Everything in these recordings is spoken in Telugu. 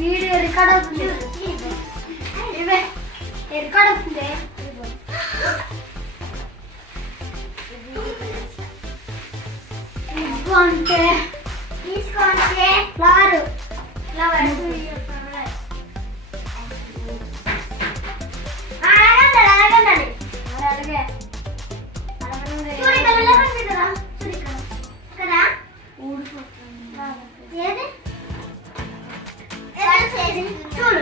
వీడియో రికార్డ్ అవుతుంది. రికార్డ్ అవుతుంది. అంటే తీసుకోంటే ఫ్లవర్ చూడు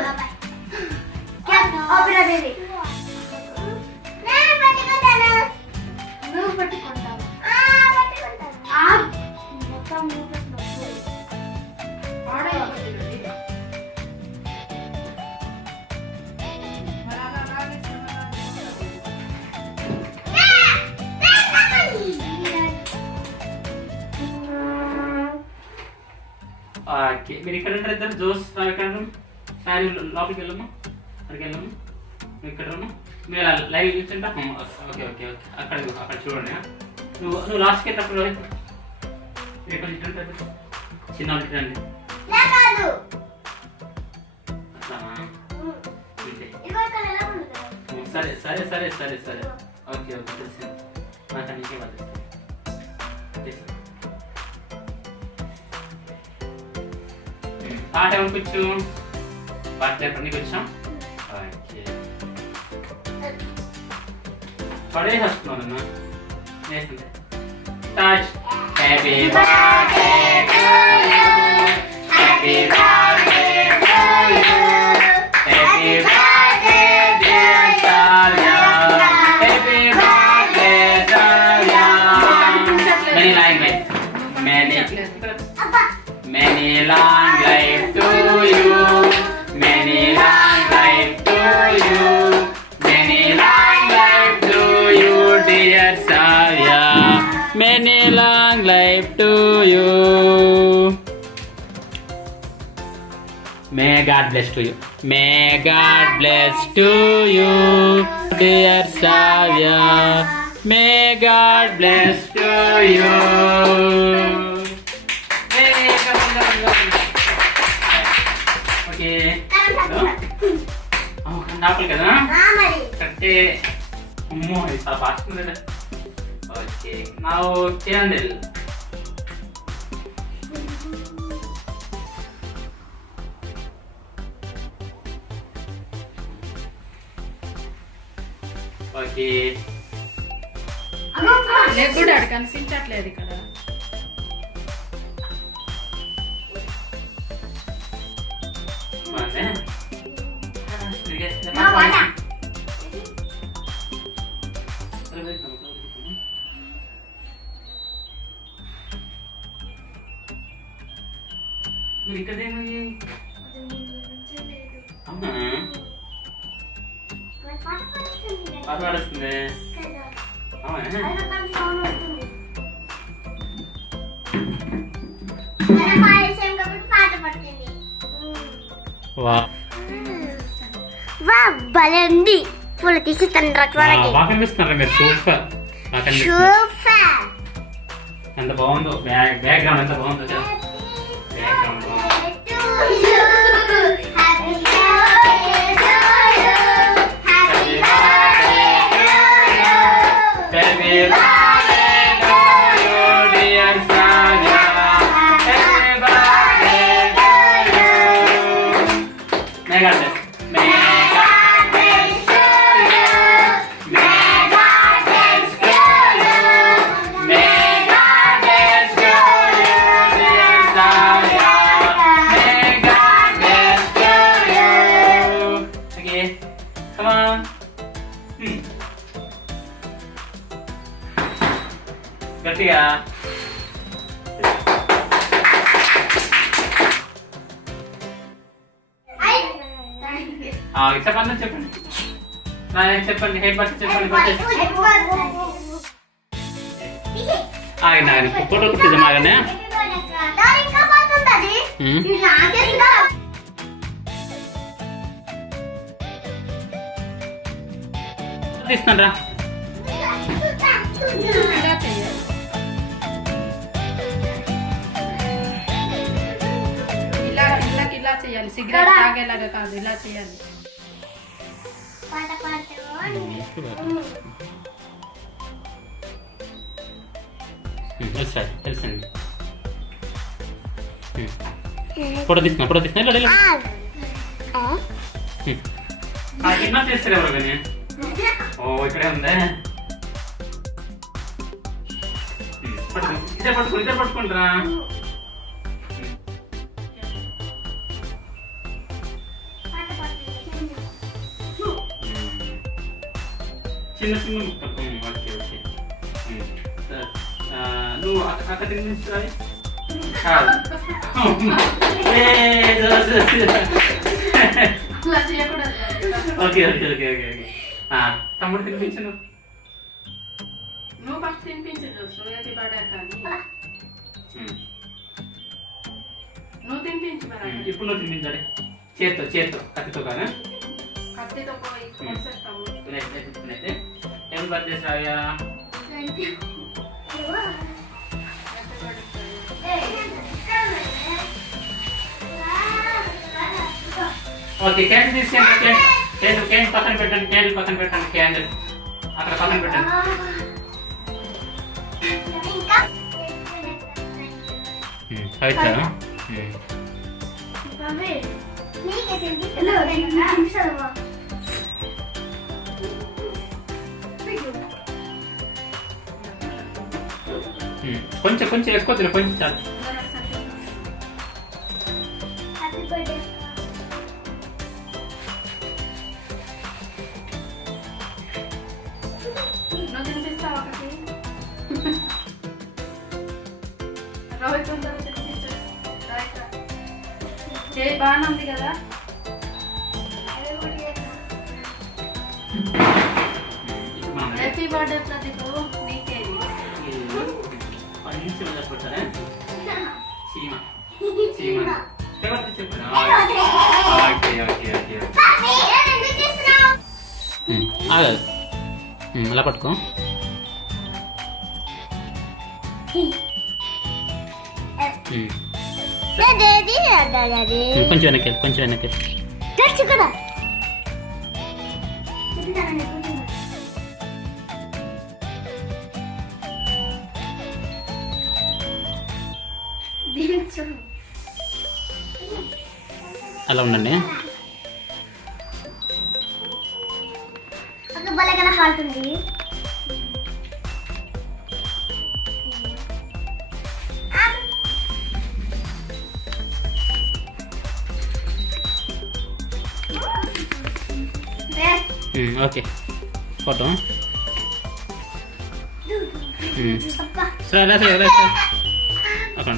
నువ్వు పట్టుకుంటావు మొత్తం మీరు ఇక్కడ ఉంటారు ఇద్దరు జోస్ ఎక్కడ శారీ లోపలికి వెళ్ళమ్మా అక్కడికి వెళ్ళమ్మా నువ్వు ఇక్కడ రమ్మా మీరు లైవ్ చూస్తుంటా ఓకే ఓకే ఓకే అక్కడ చూడండి నువ్వు లాస్ట్కి వెళ్ళినప్పుడు చిన్న రండి సరే సరే సరే సరే సరే ఓకే ఓకే తెలిసింది నాకు అన్నికే వాళ్ళు పాట ఎవరికి వచ్చు పాటలు ఎప్పటికి వచ్చాం ఓకే పడే వస్తున్నాను అన్న వేస్తుంది touch happy birthday to you happy birthday to you happy birthday dear Salya happy birthday Salya many line many long life to you, many long life to you, many long life to you, dear Savya, many long life to you. May God bless to you. May God bless to you, dear Savya. May God bless to you. Okay నాపలు కదా కట్టే అమ్మో ఇది చాలా ఫాస్ట్ ఉంది కదా ఓకే నా క్యాండిల్ ఓకే లేకుండా కనిపించట్లేదు ఇక్కడ ఇక్కడేమో అవునా పాట పాడుస్తుంది అవునా బలండి పూలు తీసి బాగా కనిపిస్తున్నారా మీరు సూపర్ ఎంత బాగుందో బ్యాక్గ్రౌండ్ ఎంత బాగుందో బ్యాక్గ్రౌండ్ గట్టిగా చెప్పండి చెప్పండి చెప్పండి హే బర్త్ చెప్పండి ఆగండి ఫోటో కుట్టిద్దాం ఆగనే తీస్తాను రా చేయాలి, సిగరెట్ తాగేలాగా కాదు, ఇలా చేయాలి. పాట పాడుతూ తెలుసండి. ఫోటో తీసిన ఇలా చేస్తారు ఎవరు కానీ. ఓ ఇక్కడే ఉందా? ఇదే పట్టుకుంటారా? చిన్న ముక్క. Okay okay. నువ్వు అక్కడ తినిపించరా? అలా చేయకూడదు. Okay okay okay okay okay. తమ్ముడు తినిపించను. నువ్వు ఫస్ట్ తినిపించు చూసు, హ్యాపీ బర్త్డే కానీ నువ్వు తినిపించు మరి. ఇప్పుడు నువ్వు తినిపించాలి. చేత్తో కత్తితో కాదా? కత్తితో పోయి కొట్టేస్తావు. అయితే హ్యాపీ బర్త్డే శ్రావ్య. ఓకే క్యాండిల్ తీసేయండి. క్యాండిల్ పక్కన పెట్టండి. క్యాండిల్ అక్కడ పక్కన పెట్టండి. ఫైట్ కదా? కొంచెం ఎక్కువ తిన, కొంచెం చాలు. నువ్వు తినిపిస్తావా ఒకటి? రోహిత్ ఉందా? తినిపించు. చేయి బాగానే ఉంది కదా? హ్యాపీ బర్త్డే ప్రదీప్, నీకేది? అలా పట్టుకో. కొంచెం వెనక్కి. అలా ఉండండి. బలగల హాల్తుంది. Okay photo. సరే అక్కడ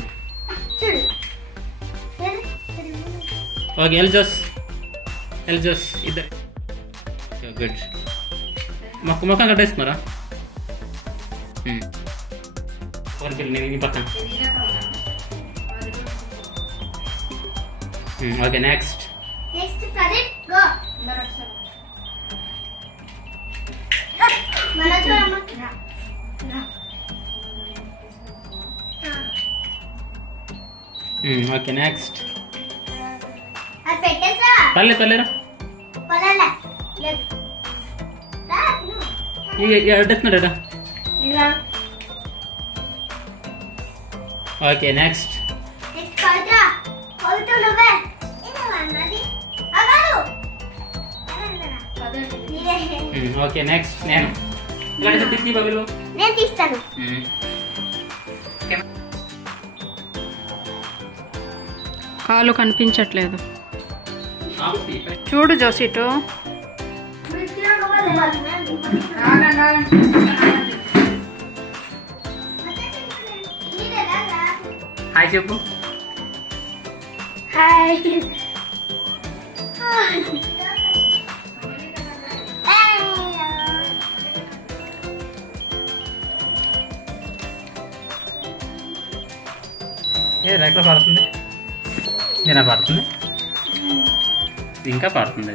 ఓకే. ఎల్జోస్ ఇద్దరు గుడ్. మొక్కం కట్టేస్తున్నారా? నేను పక్కన. Okay next. Okay next. తల్లేరా అడ్డేస్తున్నాడా? Okay next. Okay next. నేను తీస్తాను. కాలు కనిపించట్లేదు. చూడు జోసిటు. హాయ్ చెప్పు. హాయ్. ఎక్కడ పాడుతుంది? నేను పాడుతుంది ఇంకా పాడుతుంది.